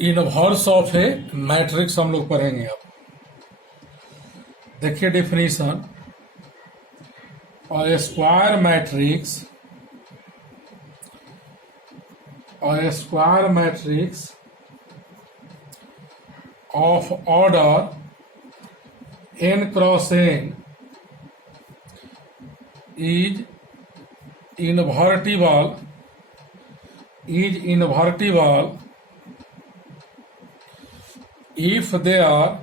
Inverse of A matrix हम लोग पढ़ेंगे। अब देखिए डेफिनेशन, और square matrix of order n cross n is invertible if there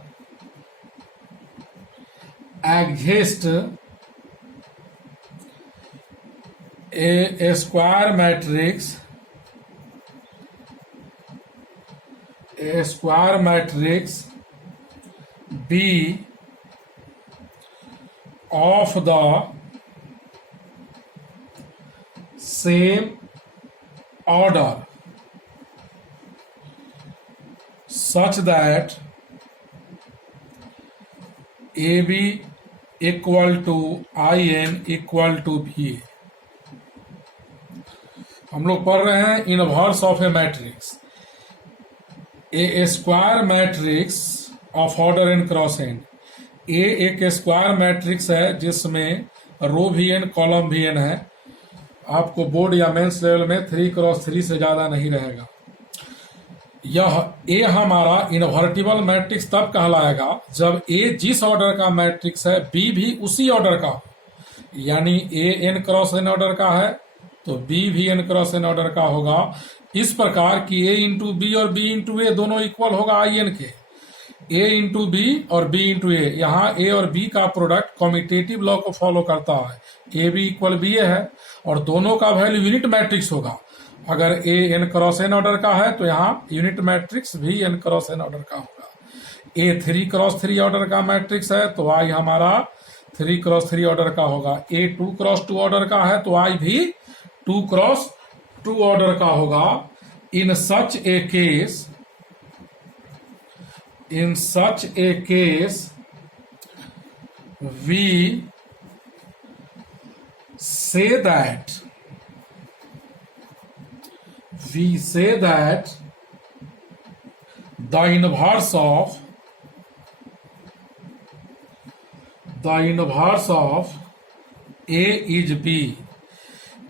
exists a square matrix B of the same order such that AB equal to IN equal to BA। हम लोग पढ़ रहे हैं inverse of A matrix, A square matrix of order n cross n। ए एक square matrix है जिसमें रो भी n column भी n है। आपको बोर्ड या मेंस लेवल में 3x3 से ज्यादा नहीं रहेगा। यह ए हमारा इनवर्टिबल मैट्रिक्स तब कहलाएगा जब ए जिस ऑर्डर का मैट्रिक्स है बी भी उसी ऑर्डर का हो। यानी ए n क्रॉस n ऑर्डर का है तो बी भी n क्रॉस n ऑर्डर का होगा। इस प्रकार की a इंटू बी और b इंटू ए दोनों इक्वल होगा in के। a इंटू बी और b इंटू ए, यहाँ a और b का प्रोडक्ट कॉम्यूटेटिव लॉ को फॉलो करता है। a b इक्वल बी ए है और दोनों का वैल्यू यूनिट मैट्रिक्स होगा। अगर a n cross n order का है तो यहाँ यूनिट मैट्रिक्स भी n क्रॉस n ऑर्डर का होगा। a 3x3 ऑर्डर का मैट्रिक्स है तो i हमारा 3x3 ऑर्डर का होगा। a 2x2 ऑर्डर का है तो i भी 2x2 ऑर्डर का होगा। In such a case we say that the inverse of a is b,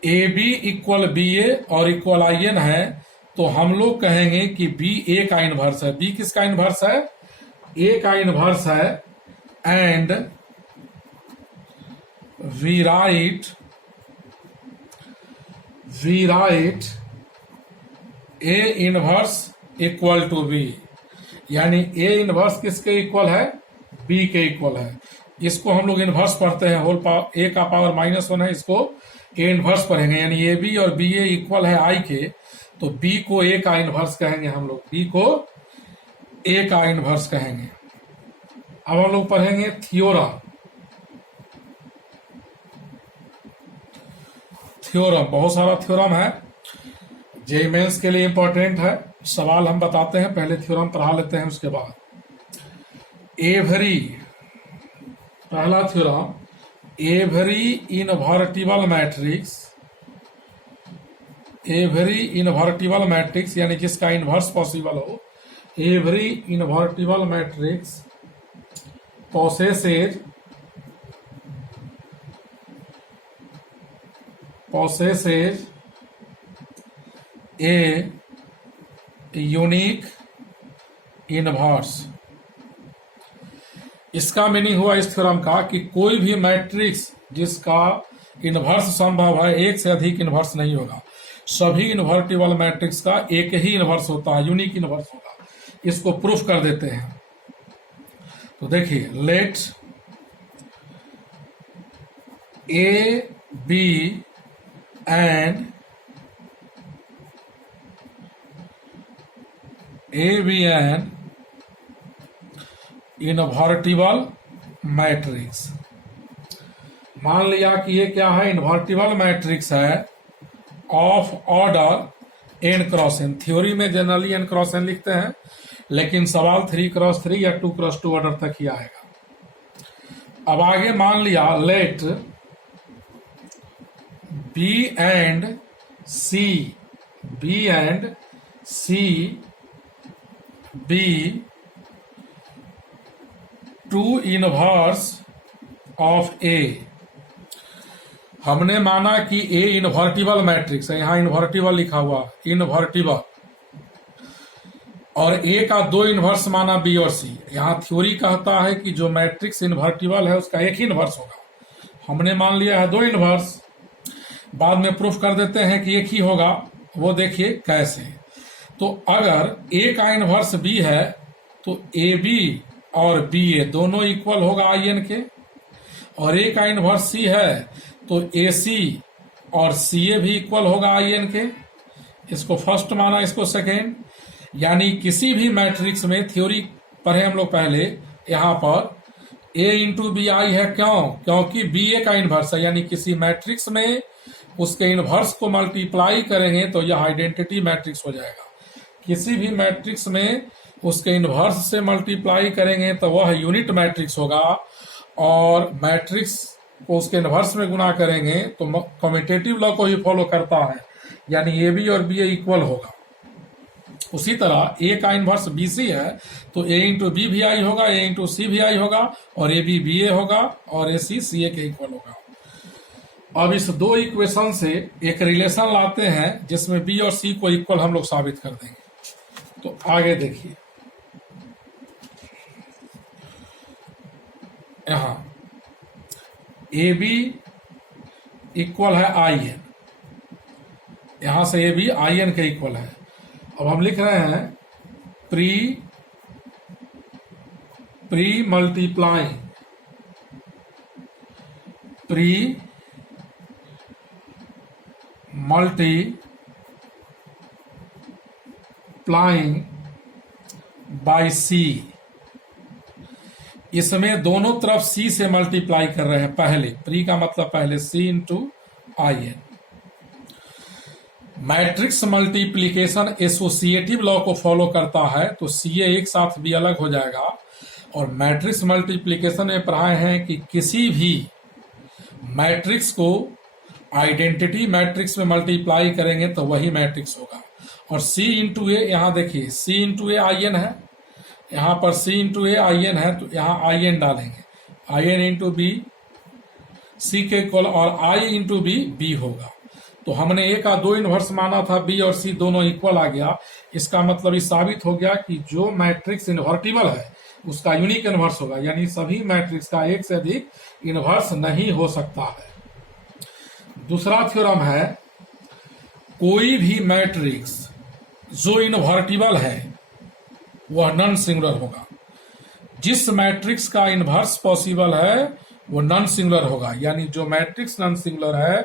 A B equal B A और इक्वल आई एन है तो हम लोग कहेंगे कि बी ए का इनवर्स है। बी किसका इनवर्स है? ए का इनवर्स है। And we write A inverse equal to B, यानी ए इनवर्स किसके इक्वल है? बी के इक्वल है। इसको हम लोग इनवर्स पढ़ते हैं, होल पावर ए का पावर -1 है, इसको ए इनवर्स पढ़ेंगे। यानी ए बी और बी ए इक्वल है आई के तो बी को ए का इनवर्स कहेंगे। हम लोग बी को ए का इनवर्स कहेंगे। अब हम लोग पढ़ेंगे थ्योरम। बहुत सारा थ्योरम है, जेईई मेंस के लिए इंपॉर्टेंट है। सवाल हम बताते हैं, पहले थ्योरम पढ़ा लेते हैं, उसके बाद पहला थ्योरम, एवरी इनवर्टिबल मैट्रिक्स यानी जिसका इनवर्स पॉसिबल हो, every invertible matrix possesses a unique inverse। इसका मीनिंग हुआ इस थ्योरम का कि कोई भी मैट्रिक्स जिसका इनवर्स संभव है, एक से अधिक इनवर्स नहीं होगा। सभी इनवर्टिबल मैट्रिक्स का एक ही इनवर्स होता है, यूनिक इनवर्स होगा। इसको प्रूफ कर देते हैं। तो देखिए, let A B and invertible matrix. मान लिया कि ये क्या है? इनवर्टिबल मैट्रिक्स है of order n cross n। Theory में जनरली n क्रॉस n लिखते हैं, लेकिन सवाल 3x3 या 2x2 ऑर्डर तक ही आएगा। अब आगे मान लिया let B and C be two inverse of A. हमने माना कि ए इन्वर्टिबल मैट्रिक्स है, यहां इन्वर्टिबल लिखा हुआ, इन्वर्टिबल, और ए का दो इन्वर्स माना बी और सी। यहां थ्योरी कहता है कि जो मैट्रिक्स इन्वर्टिबल है उसका एक ही इन्वर्स होगा, हमने मान लिया है दो इन्वर्स, बाद में प्रूफ कर देते हैं कि एक ही होगा। वो देखिए कैसे। तो अगर ए का इन्वर्स बी है तो ए बी और बी ए दोनों इक्वल होगा आई एन के, और ए का इन्वर्स सी है तो ए सी और सी ए भी इक्वल होगा आई एन के। इसको फर्स्ट माना, इसको सेकेंड। यानी किसी भी मैट्रिक्स में, थ्योरी पढ़े हम लोग पहले, यहां पर ए इंटू बी आई है, क्यों? क्योंकि बी ए का इन्वर्स है। यानी किसी मैट्रिक्स में उसके इन्वर्स को मल्टीप्लाई करेंगे तो यह आइडेंटिटी मैट्रिक्स हो जाएगा। किसी भी मैट्रिक्स में उसके इन्वर्स से मल्टीप्लाई करेंगे तो वह यूनिट मैट्रिक्स होगा, और मैट्रिक्स को उसके इन्वर्स में गुना करेंगे तो कम्यूटेटिव लॉ को ही फॉलो करता है, यानी ए बी और बी ए इक्वल होगा। उसी तरह ए का इन्वर्स बी सी है तो ए इंटू बी भी आई होगा, ए इंटू सी भी आई होगा, और ए बी बी ए होगा, और ए सी सी ए के इक्वल होगा। अब इस दो इक्वेशन से एक रिलेशन लाते हैं जिसमें बी और सी को इक्वल हम लोग साबित कर देंगे। तो आगे देखिए, यहां ए बी इक्वल है आई एन, यहां से ए बी आई एन के इक्वल है। अब हम लिख रहे हैं प्री मल्टीप्लाइंग बाय सी। इसमें दोनों तरफ सी से मल्टीप्लाई कर रहे हैं पहले, प्री का मतलब पहले, C into I N. Matrix multiplication associative law को फॉलो करता है तो सी ए एक साथ भी अलग हो जाएगा। और मैट्रिक्स मल्टीप्लिकेशन में पढ़ाए हैं कि किसी भी मैट्रिक्स को आइडेंटिटी मैट्रिक्स में मल्टीप्लाई करेंगे तो वही मैट्रिक्स होगा। और सी इंटू ए, यहां देखिए सी इंटू ए आई एन है, यहां पर सी इंटू ए आई एन है, तो यहां आई एन डालेंगे, I N into B C के इक्वल, और आई इंटू बी बी होगा। तो हमने ए का दो इन्वर्स माना था, बी और सी दोनों इक्वल आ गया। इसका मतलब ये साबित हो गया कि जो मैट्रिक्स इन्वर्टिबल है उसका यूनिक इन्वर्स होगा, यानी सभी मैट्रिक्स का एक से अधिक इन्वर्स नहीं हो सकता है। दूसरा थ्योरम है, कोई भी मैट्रिक्स जो इन्वर्टिबल है वह नॉन सिंगुलर होगा। जिस मैट्रिक्स का इन्वर्स पॉसिबल है वो नॉन सिंगुलर होगा, यानी जो मैट्रिक्स नॉन सिंगुलर है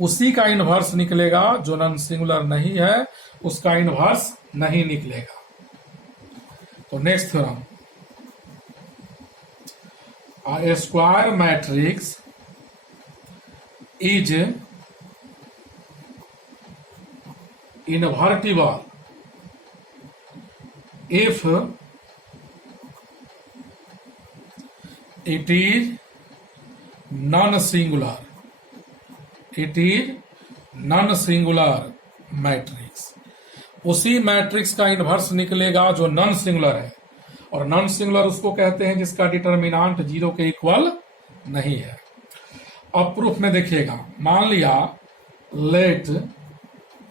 उसी का इन्वर्स निकलेगा, जो नॉन सिंगुलर नहीं है उसका इन्वर्स नहीं निकलेगा। तो next theorem, a square matrix is invertible if it is non-singular. It is non-singular matrix. उसी मैट्रिक्स का इन्वर्स निकलेगा जो नॉन सिंगुलर है, और नॉन सिंगुलर उसको कहते हैं जिसका डिटर्मिनांट जीरो के इक्वल नहीं है। अब प्रूफ में देखिएगा, मान लिया let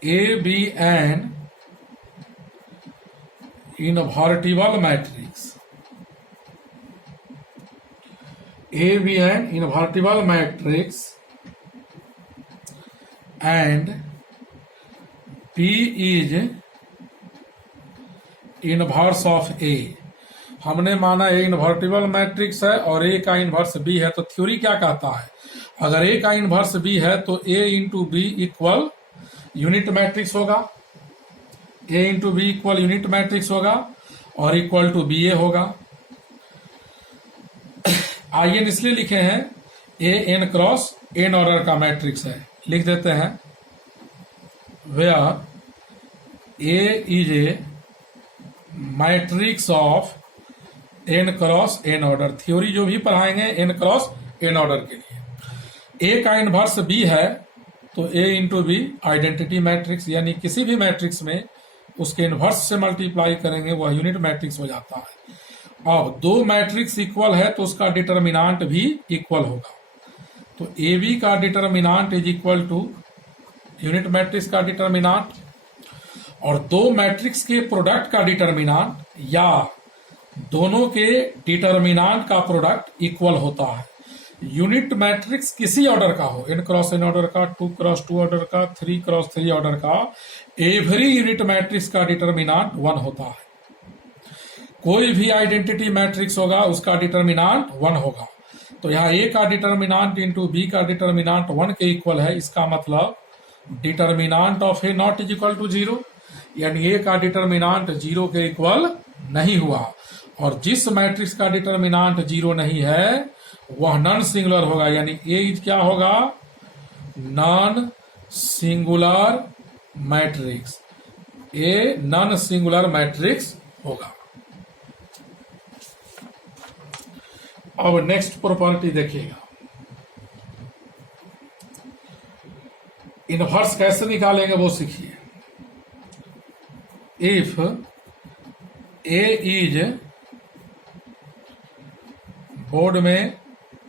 A B N invertible matrix, A B N invertible matrix and P is inverse of A. हमने माना ए इन्वर्टिबल मैट्रिक्स है और ए का इन्वर्स बी है, तो थ्योरी क्या कहता है, अगर ए का इन्वर्स बी है तो A into B equal unit matrix होगा, A into B equal unit matrix होगा, और इक्वल टू बी ए होगा। आई एन इसलिए लिखे हैं, A N cross N order का मैट्रिक्स है, लिख देते हैं where A is a matrix of N cross N order. Theory जो भी पढ़ाएंगे एन क्रॉस एन ऑर्डर के लिए। ए का इन्वर्स बी है तो A into B identity matrix, यानी किसी भी मैट्रिक्स में उसके इनवर्स से मल्टीप्लाई करेंगे वह यूनिट मैट्रिक्स हो जाता है। अब दो मैट्रिक्स इक्वल है तो उसका डिटर्मिनांट भी इक्वल होगा। तो ए बी का determinant is equal to unit matrix का डिटर्मिनांट, और दो मैट्रिक्स के प्रोडक्ट का डिटर्मिनांट या दोनों के डिटर्मिनांट का प्रोडक्ट इक्वल होता है। यूनिट मैट्रिक्स किसी ऑर्डर का हो, n क्रॉस n ऑर्डर का, 2 क्रॉस 2 ऑर्डर का, 3 क्रॉस 3 ऑर्डर का, एवरी यूनिट मैट्रिक्स का डिटर्मिनांट 1 होता है। कोई भी आइडेंटिटी मैट्रिक्स होगा उसका डिटर्मिनांट 1 होगा। तो यहाँ a का डिटर्मिनांट इंटू बी का डिटर्मिनांट 1 के इक्वल है। इसका मतलब determinant of A not is equal to 0, यानी ए का डिटर्मिनांट 0 के इक्वल नहीं हुआ। और जिस मैट्रिक्स का डिटर्मिनांट 0 नहीं है वह नॉन सिंगुलर होगा, यानी ए क्या होगा, नॉन सिंगुलर मैट्रिक्स। ए नॉन सिंगुलर मैट्रिक्स होगा। अब नेक्स्ट प्रॉपर्टी देखिएगा, इनवर्स कैसे निकालेंगे वो सीखिए। इफ ए इज, बोर्ड में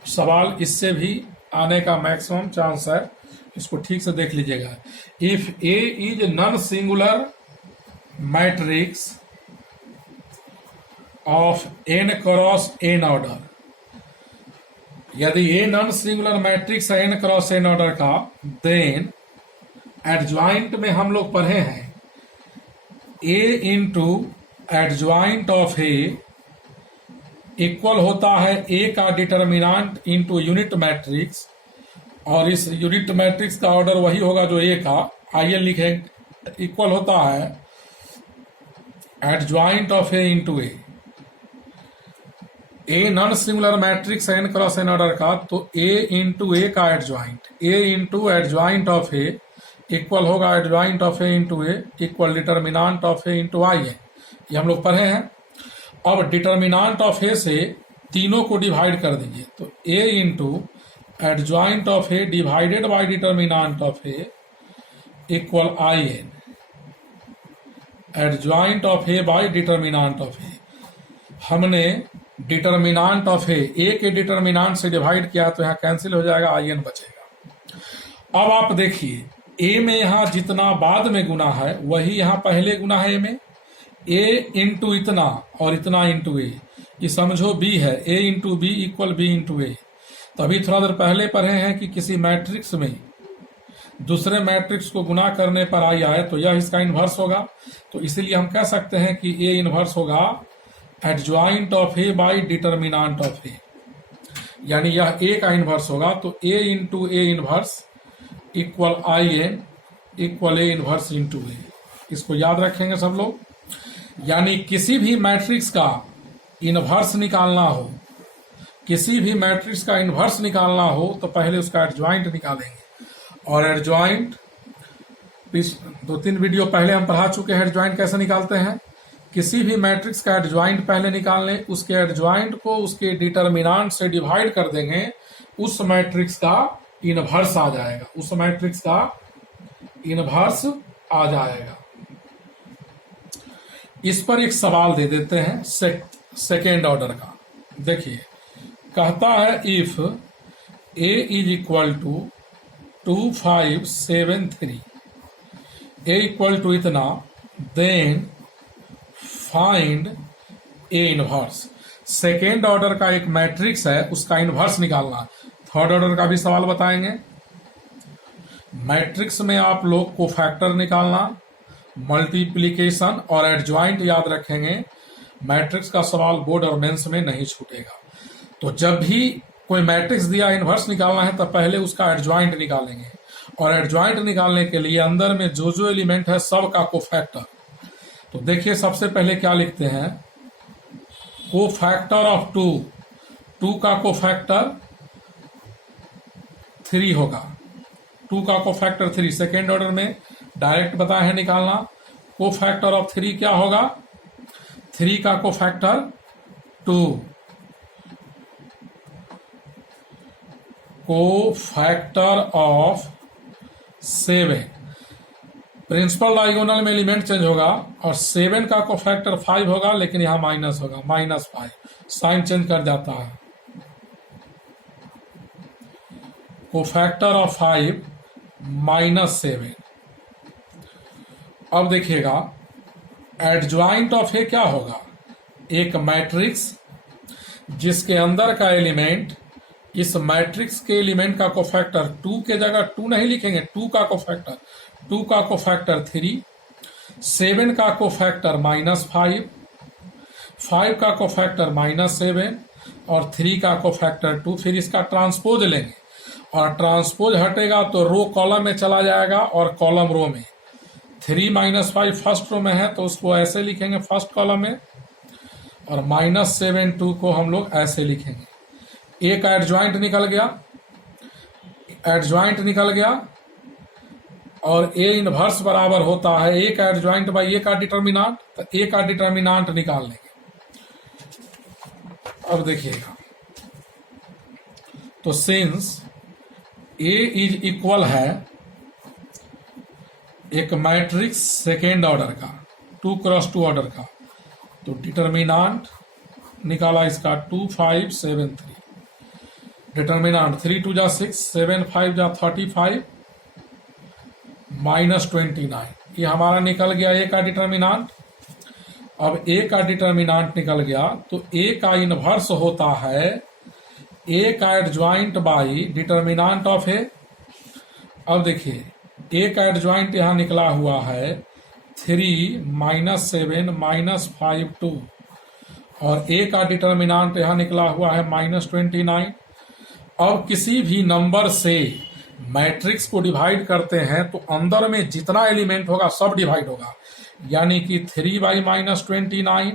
सवाल इससे भी आने का मैक्सिमम चांस है, इसको ठीक से देख लीजिएगा। If A is non singular matrix of n cross n order, यदि ए नॉन सिंगुलर मैट्रिक्स है n क्रॉस n ऑर्डर का, देन एडजॉइंट में हम लोग पढ़े हैं A into adjoint of A equal होता है ए का डिटर्मिनांट इंटू यूनिट मैट्रिक्स, और इस यूनिट मैट्रिक्स का ऑर्डर वही होगा जो ए का, आइए लिखे, इक्वल होता है adjoint of A into A. A non singular matrix n cross n order का, तो ए इंटू ए का adjoint, A into adjoint of A equal होगा adjoint of A into A equal determinant of A into I n, ये हम लोग पढ़े हैं। अब डिटर्मिनांट ऑफ ए से तीनों को डिवाइड कर दीजिए, तो A into adjoint of A divided by determinant of A equal I n, adjoint of A by determinant of A. हमने डिटर्मिनांट ऑफ ए के डिटर्मिनांट से डिवाइड किया तो यहाँ कैंसिल हो जाएगा, आई एन बचेगा। अब आप देखिए ए में यहाँ जितना बाद में गुना है वही यहाँ पहले गुना है। ए में ए इंटू इतना और इतना इंटू ए, ये समझो बी है, A into B equal B into A. तो अभी थोड़ा देर पहले पढ़े हैं कि किसी मैट्रिक्स में दूसरे मैट्रिक्स को गुना करने पर आई आए तो यह इसका इन्वर्स होगा। तो इसीलिए हम कह सकते हैं कि ए इन्वर्स होगा adjoint of A by determinant of A, यानी यह ए का इन्वर्स होगा। तो A into A inverse equal I n equal A inverse into A, इसको याद रखेंगे सब लोग। यानी किसी भी मैट्रिक्स का इन्वर्स निकालना हो, किसी भी मैट्रिक्स का इन्वर्स निकालना हो तो पहले उसका एडजॉइंट निकालेंगे। और एडजॉइंट 2-3 वीडियो पहले हम पढ़ा चुके हैं एडजॉइंट कैसे निकालते हैं। किसी भी मैट्रिक्स का एडजॉइंट पहले निकाल लें, उसके एडजॉइंट को उसके डिटर्मिनांट से डिवाइड कर देंगे, उस मैट्रिक्स का इनवर्स आ जाएगा, उस मैट्रिक्स का इनवर्स आ जाएगा। इस पर एक सवाल दे देते हैं सेकेंड ऑर्डर का। देखिए कहता है if A is equal to 2573, A equal to इतना, then find A inverse. Second order का एक मैट्रिक्स है उसका इनवर्स निकालना। थर्ड ऑर्डर का भी सवाल बताएंगे। मैट्रिक्स में आप लोग को फैक्टर निकालना, मल्टीप्लिकेशन और एडजॉइंट याद रखेंगे। मैट्रिक्स का सवाल बोर्ड और मेंस में नहीं छूटेगा। तो जब भी कोई मैट्रिक्स दिया इनवर्स निकालना है तो पहले उसका एडजॉइंट निकालेंगे, और एडजॉइंट निकालने के लिए अंदर में जो जो एलिमेंट है सब का कोफैक्टर। तो देखिए सबसे पहले क्या लिखते हैं, कोफैक्टर ऑफ 2 का कोफैक्टर 3 होगा, 2 का कोफैक्टर 3। सेकेंड ऑर्डर में डायरेक्ट बताया है निकालना। कोफैक्टर ऑफ 3 क्या होगा, 3 का cofactor 2, cofactor of 7 principal diagonal में एलिमेंट चेंज होगा और 7 का कोफैक्टर 5 होगा, लेकिन यहां माइनस होगा, -5, साइन चेंज कर जाता है। Cofactor of 5 -7। अब देखिएगा एडज्वाइंट ऑफ ए क्या होगा, एक मैट्रिक्स जिसके अंदर का एलिमेंट इस मैट्रिक्स के एलिमेंट का कोफैक्टर 2 के जगह 2 नहीं लिखेंगे, 2 का कोफैक्टर 3, 7 का कोफैक्टर -5, 5 का कोफैक्टर -7 और 3 का कोफैक्टर 2। फिर इसका ट्रांसपोज लेंगे और ट्रांसपोज हटेगा तो रो कॉलम में चला जाएगा और कॉलम रो में। 3 -5 फर्स्ट रो में है तो उसको ऐसे लिखेंगे फर्स्ट कॉलम में, और -7 2 को हम लोग ऐसे लिखेंगे। एक एडज्वाइंट निकल गया और ए इनवर्स बराबर होता है एक एडज्वाइंट बाई ए का डिटर्मिनांट, तो ए का डिटर्मिनांट निकाल लेंगे। अब देखिएगा, तो सिंस ए इज इक्वल है एक मैट्रिक्स सेकेंड ऑर्डर का 2x2 ऑर्डर का, तो डिटर्मिनांट निकाला इसका 2 5 7 3, डिटर्मिनांट 3 2 जा 6, 7 5 जा 35 -29, ये हमारा निकल गया ए का डिटर्मिनांट। अब ए का डिटर्मिनांट निकल गया तो ए का इनवर्स होता है ए का एडज्वाइंट बाई डिटर्मिनांट ऑफ ए। अब देखिए ए का एडज्वाइंट यहां निकला हुआ है 3 -7 -5 2, और ए का डिटर्मिनांट यहां निकला हुआ है -29। अब किसी भी नंबर से मैट्रिक्स को डिवाइड करते हैं तो अंदर में जितना एलिमेंट होगा सब डिवाइड होगा, यानी कि 3 by -29,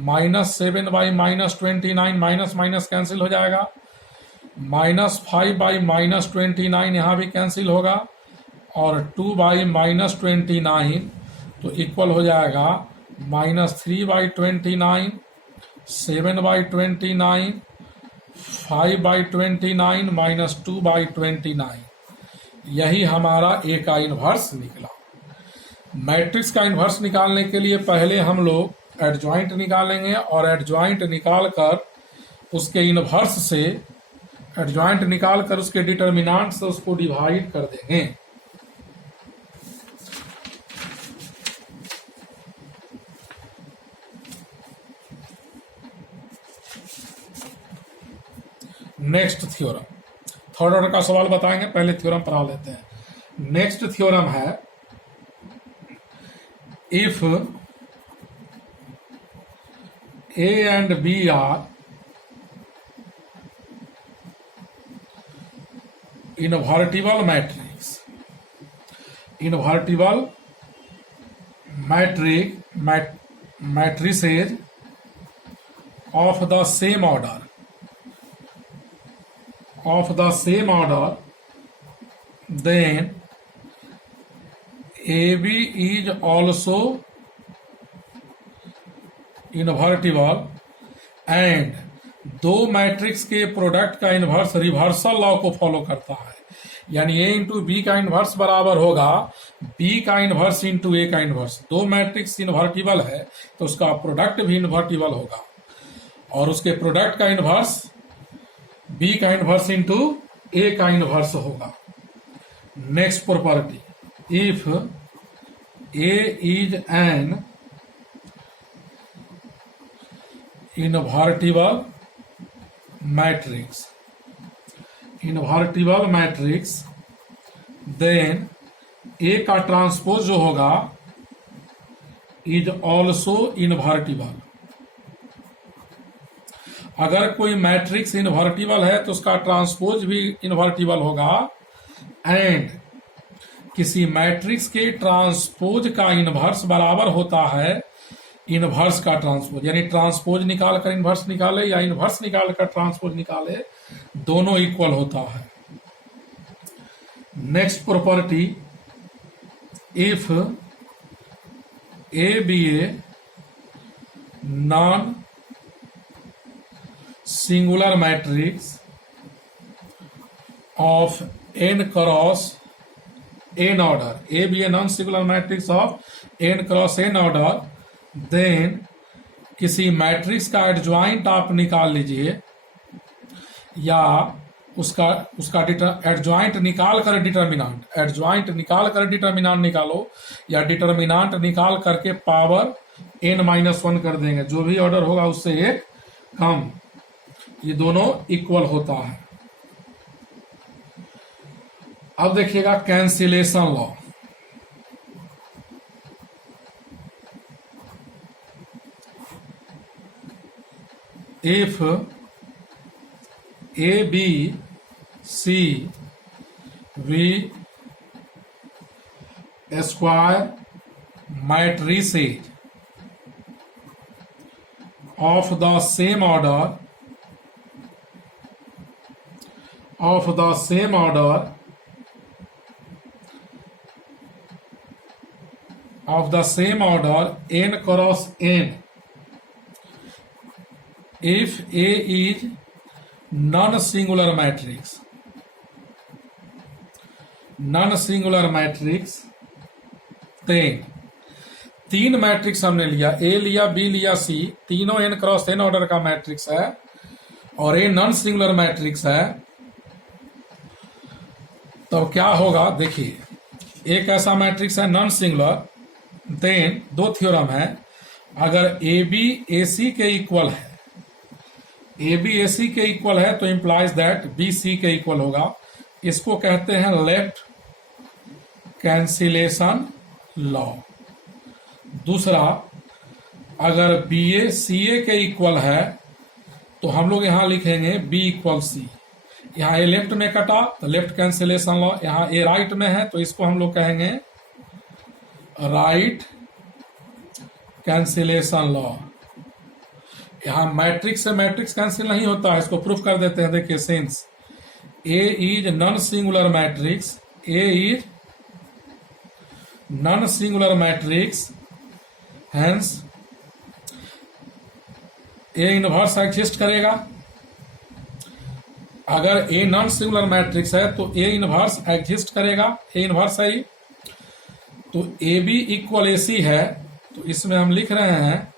-7 by -29, minus minus cancel हो जाएगा, -5 बाई -29 यहाँ भी कैंसिल होगा, और 2 बाई -29 तो इक्वल हो जाएगा -3 बाई 29, 7 बाई 29, 5 बाई 29 -2 बाई 29। यही हमारा ए का इनवर्स निकला। मैट्रिक्स का इनवर्स निकालने के लिए पहले हम लोग एडज्वाइंट निकालेंगे और एडज्वाइंट निकाल कर उसके इनवर्स से एडज्वाइंट निकाल कर उसके डिटर्मिनांट से उसको डिवाइड कर देंगे। नेक्स्ट थ्योरम, थर्ड ऑर्डर का सवाल बताएंगे, पहले थ्योरम पढ़ा लेते हैं। नेक्स्ट थ्योरम है if A and B are invertible matrices of the same order then AB is also invertible and दो मैट्रिक्स के प्रोडक्ट का इनवर्स रिवर्सल लॉ को फॉलो करता है, यानी ए इंटू बी का इनवर्स बराबर होगा बी का इनवर्स इंटू ए का इनवर्स। दो मैट्रिक्स इनवर्टिबल है तो उसका प्रोडक्ट भी इनवर्टिबल होगा, और उसके प्रोडक्ट का इनवर्स बी का इनवर्स इंटू ए का इनवर्स होगा। Next property, if A is an invertible matrix then A का ट्रांसपोज जो होगा इज ऑल्सो इनवर्टिबल। अगर कोई मैट्रिक्स इनवर्टिबल है तो उसका ट्रांसपोज भी इनवर्टिबल होगा, एंड किसी मैट्रिक्स के ट्रांसपोज का इनवर्स बराबर होता है इनवर्स का ट्रांसपोज, यानी ट्रांसपोज निकाल कर इनवर्स निकाले या इनवर्स निकाल कर ट्रांसपोज निकाले, दोनों इक्वल होता है। Next property, if A B A non singular matrix of n cross n order, A be a non-singular matrix of n cross n order, then किसी मैट्रिक्स का एडजॉइंट आप निकाल लीजिए या उसका एडजॉइंट निकाल कर डिटर्मिनांट निकालो या डिटर्मिनांट निकाल करके पावर n-1 कर देंगे, जो भी ऑर्डर होगा उससे एक कम, ये दोनों इक्वल होता है। अब देखिएगा cancellation law. If A B C V square matrices of the same order n cross n, if A is non-singular matrix, then तीन मैट्रिक्स हमने लिया, ए लिया, बी लिया, सी, तीनों n क्रॉस n ऑर्डर का मैट्रिक्स है और ए नॉन सिंगुलर मैट्रिक्स है। तो क्या होगा देखिए, एक ऐसा मैट्रिक्स है नॉन सिंगुलर, देन दो थ्योरम है, अगर ए बी ए सी के इक्वल है, ए बी ए सी के इक्वल है तो इंप्लाइज दैट बी सी के इक्वल होगा। इसको कहते हैं लेफ्ट कैंसिलेशन लॉ। दूसरा, अगर बी ए सी ए के इक्वल है तो हम लोग यहां लिखेंगे बी इक्वल सी। यहां ए लेफ्ट में कटा तो लेफ्ट कैंसिलेशन लॉ, यहां ए राइट में है तो इसको हम लोग कहेंगे राइट कैंसिलेशन लॉ। यहां मैट्रिक्स से मैट्रिक्स कैंसिल नहीं होता है, इसको प्रूफ कर देते हैं। देखिए, since A is non singular matrix, A is non singular matrix, hence A inverse exist करेगा। अगर ए नॉन सिंगुलर मैट्रिक्स है तो ए इनवर्स एग्जिस्ट करेगा, ए इनवर्स है। तो ए बी इक्वल ए सी है तो इसमें हम लिख रहे हैं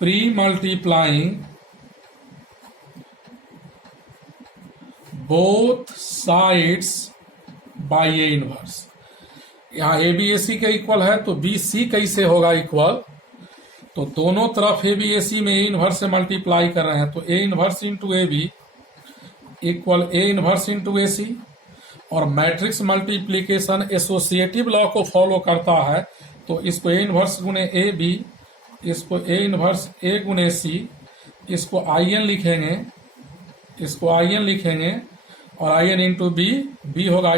pre multiplying both sides by A inverse. यहां ए बी ए सी के इक्वल है तो बी सी कैसे होगा इक्वल, तो दोनों तरफ ए बी ए सी में ए इनवर्स से मल्टीप्लाई कर रहे हैं तो A inverse into A B equal A inverse into A C. और मैट्रिक्स मल्टीप्लीकेशन एसोसिएटिव लॉ को फॉलो करता है तो इसको ए इनवर्स गुने ए बी, इसको ए इनवर्स ए गुने सी, इसको आई एन लिखेंगे और आई एन इंटू बी होगा